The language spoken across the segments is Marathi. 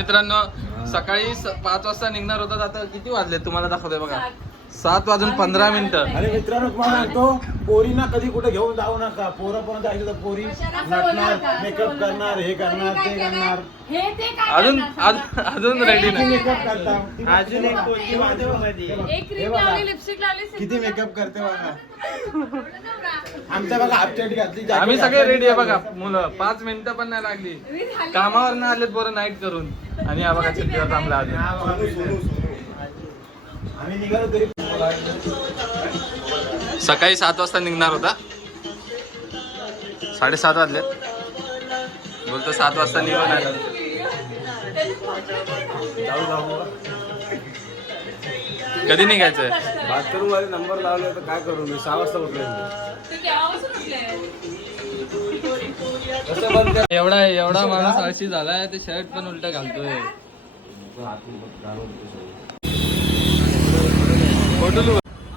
मित्रांनो सकाळी 5 वाजता निघणार होता. आता किती वाजले तुम्हाला दाखवतोय बघा, 7:15. अरे मित्रांनो तुम्हाला सांगतो, पोरींना कधी कुठे घेऊन जाऊ नका. पोरं पण जायचं तर पोरी नटणार, मेकअप करणार, हे करणार, ते करणार. अजून रेडी नाही. मेकअप करता अजून एक कोणती लिपस्टिक लावली. किती मेकअप करते बघा. आमच्या बघा अपडेट घातली. आम्ही सगळे रेडी आहे बघा. मुलं 5 मिनिटं पण नाही लागली. कामावर नाही आलेत पोरं नाईट करून. आणि हा बघा चिठ्ठीवर थांबला आधी. आम्ही निघालो तरी सकाळी 7 वाजता निघणार होता. 7:30 वाजले. बोलतो 7 वाजता निघून आला. कधी निघायचंय? बाथरूम मध्ये नंबर लावले तर काय करू मी? 6 वाजता उठले. एवढा माणूस आळशी झालाय. ते शर्ट पण उलट घालतोय.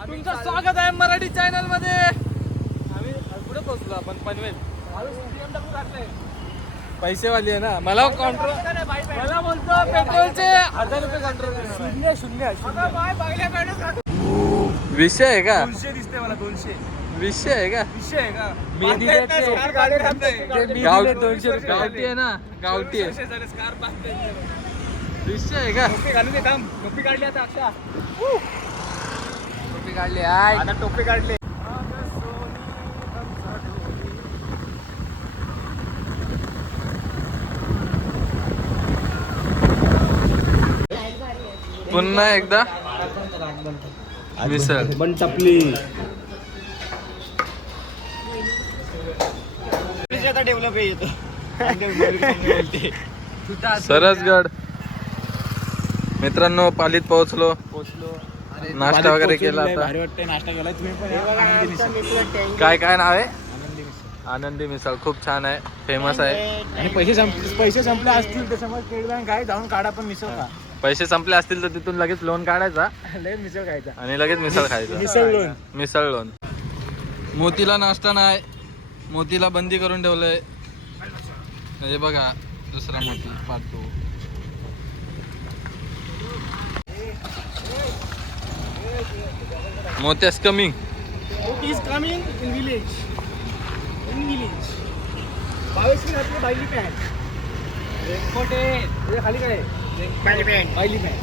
तुमचं स्वागत आहे मराठी चॅनल मध्ये. आम्ही कुठे पोहोचलो आपण? पनवेल. पैसेवाली आहे ना. मला बोलतो पेट्रोलचे 1000 रुपये कंट्रोल. विषय आहे का? 200 दिसते मला. 200 विषय आहे का? विषय आहे का? मी दिले ते गावठी आहे ना. गावठी आहे. विषय आहे का? टोपी घालून दे. थांब, टोपी काढली आता. अक्षा टोपी काढली आहे. आता टोपी काढली. पुन्हा एकदा मिसळ. पण टपली आता डेव्हलप येतो. सरसगड. मित्रांनो पालीत पोहोचलो. नाश्ता वगैरे केला. आता भारी वाटतंय. नाश्ता केला तुम्ही पण. काय काय नाव आहे? आनंदी मिसळ. खूप छान आहे. फेमस आहे. आणि पैसे संपले असतील त्याच्यामुळे स्टेट बँक आहे. जाऊन काढा पण मिसळ खा. पैसे संपले असतील तर तिथून लगेच लोन काढायचा लय मिसळ खायचा. आणि लगेच मिसळ खायचा. मिसळ लोन. मोतीला नाश्ता नाही. मोतीला बंदी करून ठेवलंय. हे बघा दुसरा मोती पाहतो. मोत्यास coming. What is coming in village? In village. 22 में आपली बायली पॅन्ट. रेनकोट आहे. हे खाली काय आहे? बायली पॅन्ट. बायली पॅन्ट.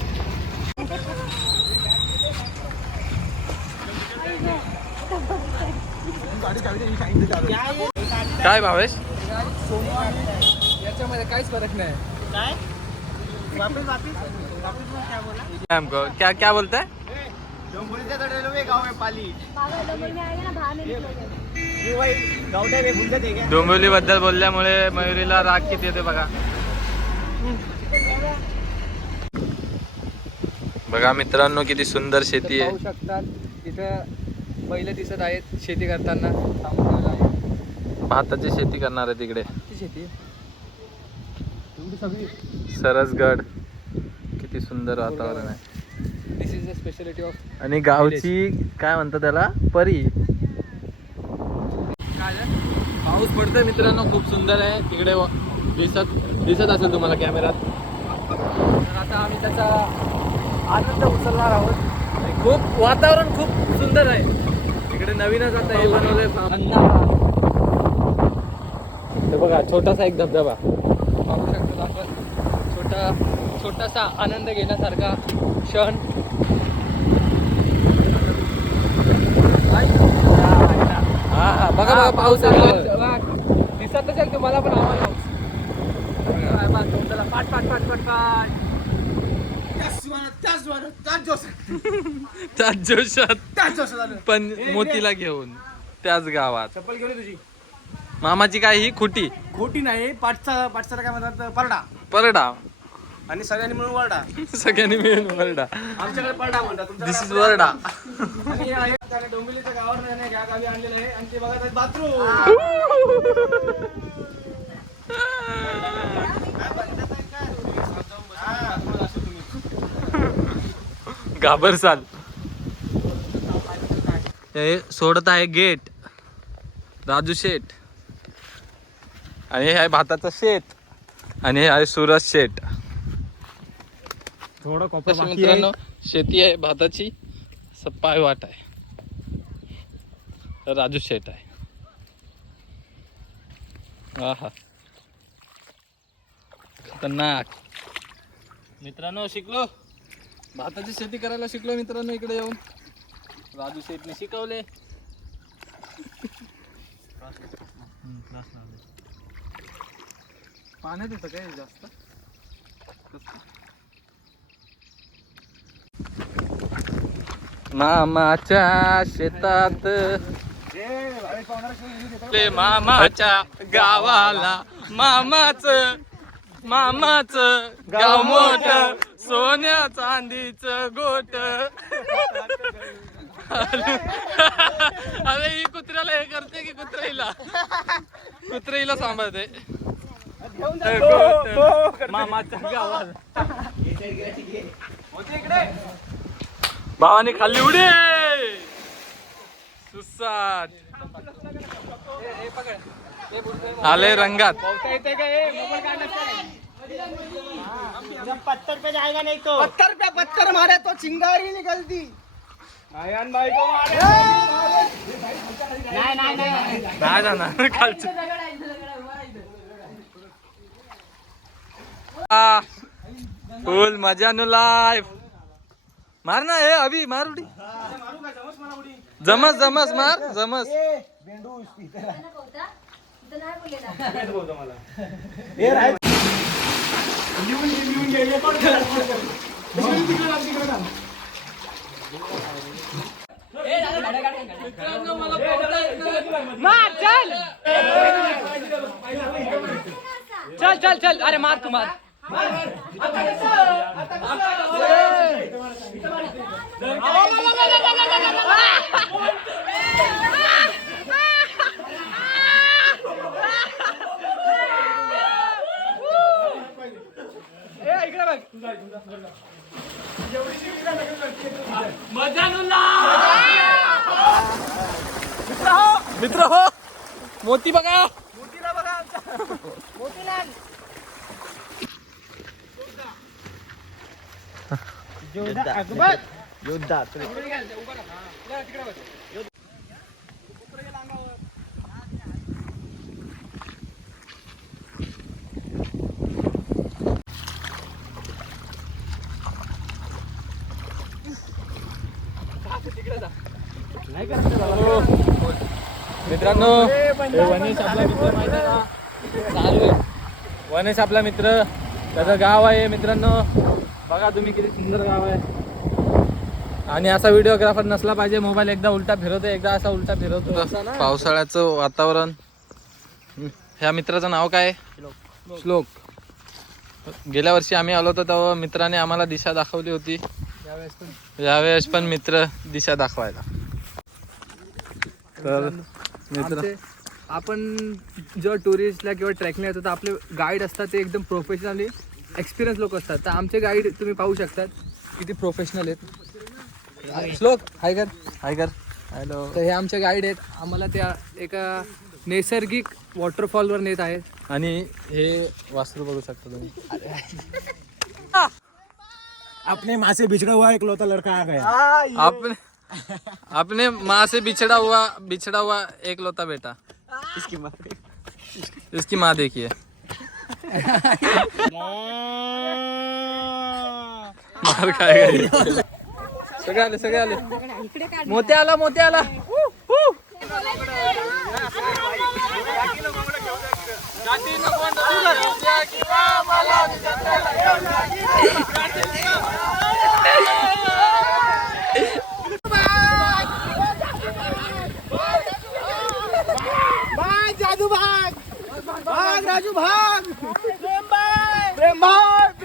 काय भावेश? याच्यामध्ये काहीच फरक नाही. काय? वापस क्या बोला? हमको क्या बोलता है? डोंबिवलीचा तर रेल्वे गाव आहे पाली. डोंबिवली में आएगा ना, बाहर नहीं निकलोगे. गावठा रे बुलत आहे का? डोंबिवली बद्दल बोलल्यामुळे मयुरीला राग किती येते बघा. बघा मित्रांनो किती सुंदर शेती आहे. पाहू शकतात इथं बैल दिसत आहेत शेती करताना. भाताची शेती करणार आहे तिकडे. शेती एवढी सगळी. सरसगड. किती सुंदर वातावरण आहे. दिस इज द स्पेशालिटी ऑफ. आणि गावची काय म्हणतात त्याला, परी. पाऊस पडतोय मित्रांनो. खूप सुंदर आहे. तिकडे दिसत असेल तुम्हाला कॅमेरात. तर आता आम्ही त्याचा आनंद उचलणार आहोत. आणि खूप वातावरण खूप सुंदर आहे. तिकडे नवीनच आता हे बनवलंय. हे बघा छोटासा एक धबधबा पाहू शकतो आपण. छोटासा आनंद घेण्यासारखा क्षण. हा बघा बघा पाऊस आहे. दिसत असेल तुम्हाला पण आवाज. पाठ पाठ पाठ पाठ पाठ. त्याच जोशात पण मोतीला घेऊन त्याच गावात. चप्पल घेऊन तुझी. मामाची काय ही खुटी? खोटी नाही. पाठचा काय म्हणतात? परडा. परडा. आणि सगळ्यांनी मिळून वरडा. सगळ्यांनी मिळून वरडा. आमच्याकडे परडा म्हणतात. दिस इज वरडा. आणि त्याला डोंबिवलीच्या गावावर नाही या गावी आणलेलं आहे. आणि ते बघा बाथरूम. घाबरसाल. हे सोडत आहे गेट राजू शेठ. आणि हे आहे भाताचं शेत. आणि हे आहे सुरज शेठ. थोडं कॉपर तसं मित्रांनो शेती आहे भाताची, असं पाय वाट आहे. राजू शेट आहे. हा खतरनाक. मित्रांनो शिकलो, भाताची शेती करायला शिकलो मित्रांनो इकडे येऊन. राजू शेटने शिकवले. पाण्यात येतं काय जास्त. मामाच्या शेतात मामाच्या गावाला मामाच गाव मोठ, सोन्या चांदीच गोट. अरे ही कुत्र्याला हे करते की कुत्र्याला सांभाळते. मामाच्या गावाला भावाने खाल्ली उडी सुसाट. आले रंगात. पत्थर पे जाएगा नहीं तो पत्थर पे पत्थर मारे तो चिंगारी निकलती. आयन भाई को मारे. नाही जाणार खालचं. फुल मजा नु लाईफ. मार ना हे अभि मार उडी. जमस मार जमस. चल चल चल. अरे मार तू मार. मित्र हो मोती बघा. मित्रांनो वनेश आपला मित्र माहिती आहे का. चालू आहे वनेश आपला मित्र. त्याचं गाव आहे मित्रांनो. बघा तुम्ही किती सुंदर गाव आहे. आणि असा व्हिडिओग्राफर नसला पाहिजे. मोबाईल एकदा उलटा फिरवतो एकदा असा उलटा फिरवतो. पावसाळ्याचं वातावरण. ह्या मित्राचं नाव काय. श्लोक. गेल्या वर्षी आम्ही आलो होतो तेव्हा मित्राने आम्हाला दिशा दाखवली होती. यावेळेस पण मित्र दिशा दाखवायला. तर मित्र आपण जेव्हा टुरिस्टला किंवा ट्रेकिंगला येतो तर आपले गाईड असतात ते एकदम प्रोफेशनली एक्सपिरियन्स लोक असतात. तर आमचे गाईड तुम्ही पाहू शकतात किती प्रोफेशनल आहेत. श्लोक हाय कर. हॅलो. तर हे आमचे गाईड आहेत. आम्हाला त्या एका नैसर्गिक वॉटरफॉलवर नेत आहेत. आणि हे वास्तू बघू शकता तुम्ही. अपने माँ से बिछड़ा हुआ इकलौता लड़का आ गया. अपने माँ से बिछड़ा हुआ एक लौता बेटा. इसकी माँ देखिए. मार खाएगा. सगळे आले. मोत्या आला. जादू भाग राजू भाग. प्रेम भाग.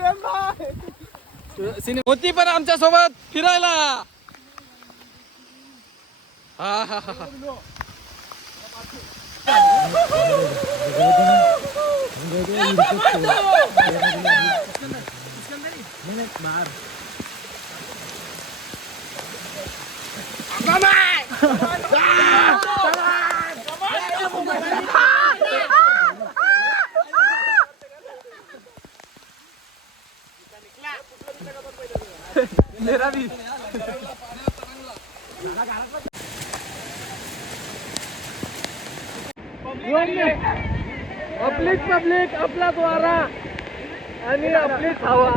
मोती पण आमच्या सोबत फिरायला. हा. मेरा भी पब्लिक आपला द्वारा आणि आपलीच हवा.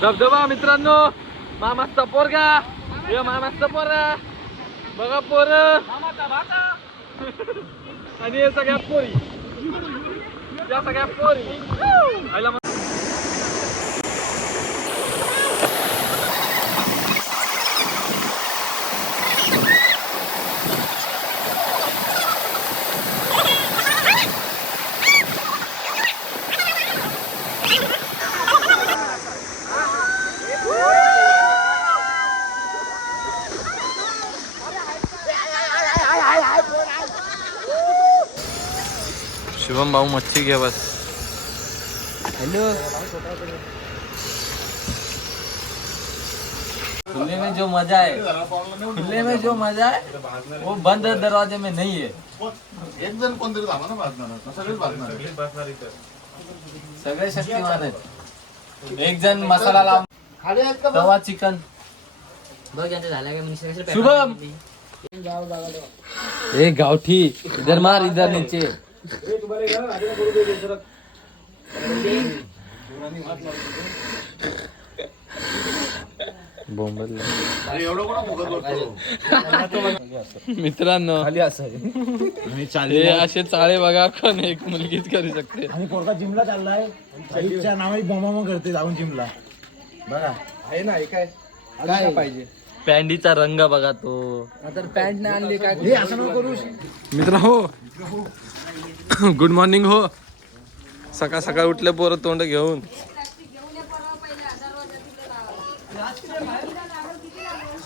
धबधबा मित्रांनो, मामाचा पोरगा, हे मामाचा पोरा, बघा पोर आणि हे सगळ्या पोरी, त्या सगळ्या पोरी आईला शुभम भाऊ मच्छी घे बस. हेलो. खुले में जो मजा है, खुले में जो मजा है वो बंद दरवाजे में नहीं है. एक जण कोणतरी थांबा ना भाजणार, सगळेच भाजणार. सगळे शक्तिमान आहेत. एक जण मसाला लावून तवा चिकन. शुभम ए गावठी इधर मार, इधर नीचे. मित्रांनो हे असे चाळे बघा, पण एक मुलगीच करू शकते. आणि पोरगा जिमला चाललाय, शरीफच्या नावाने बोंबाबोंब करते जाऊन जिमला. बघा आहे ना, हे काय काय पाहिजे. पॅन्डीचा रंग बघा तो. तर पॅन्ट नाही आणली काय. हे असं नको करू. मित्र हो, गुड मॉर्निंग हो. सकाळ सकाळ उठले पोरं तोंड घेऊन.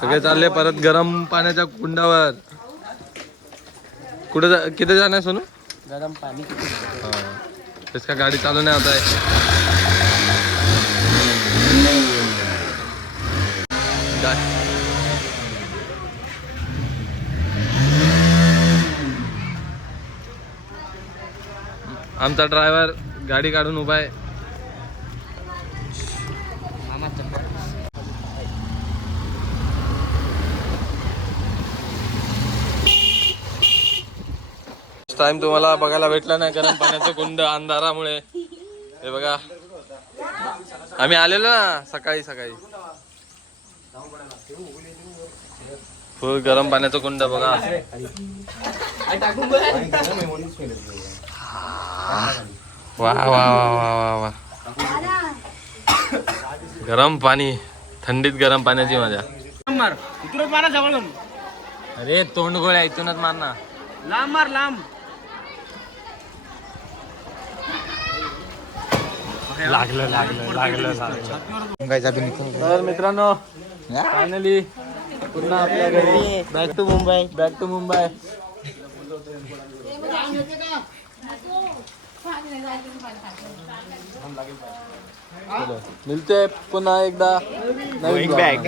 सगळे चालले परत गरम पाण्याच्या कुंडावर. कुठे किती जाणार सोनू? गरम पाणी. इसका गाडी चालू नाही होत आहे. आमचा ड्रायव्हर गाडी काढून उभा आहे. टाइम तुम्हाला बघायला भेटला नाही गरम पाण्याचं कुंड अंधारामुळे. हे बघा, आम्ही आलेलो ना सकाळी सकाळी. फुल गरम पाण्याचं कुंड बघा. वा वा वा वा वा. गरम पाणी, थंडीत गरम पाण्याची मजा. अरे तोंड गोळ्या इथूनच मार ना. लांब मार, लांब. लागलं. तर मित्रांनो, फायनली पुन्हा आपल्या घरी. Back to Mumbai. मिळते पुन्हा एकदा नवीन ब्लॉग.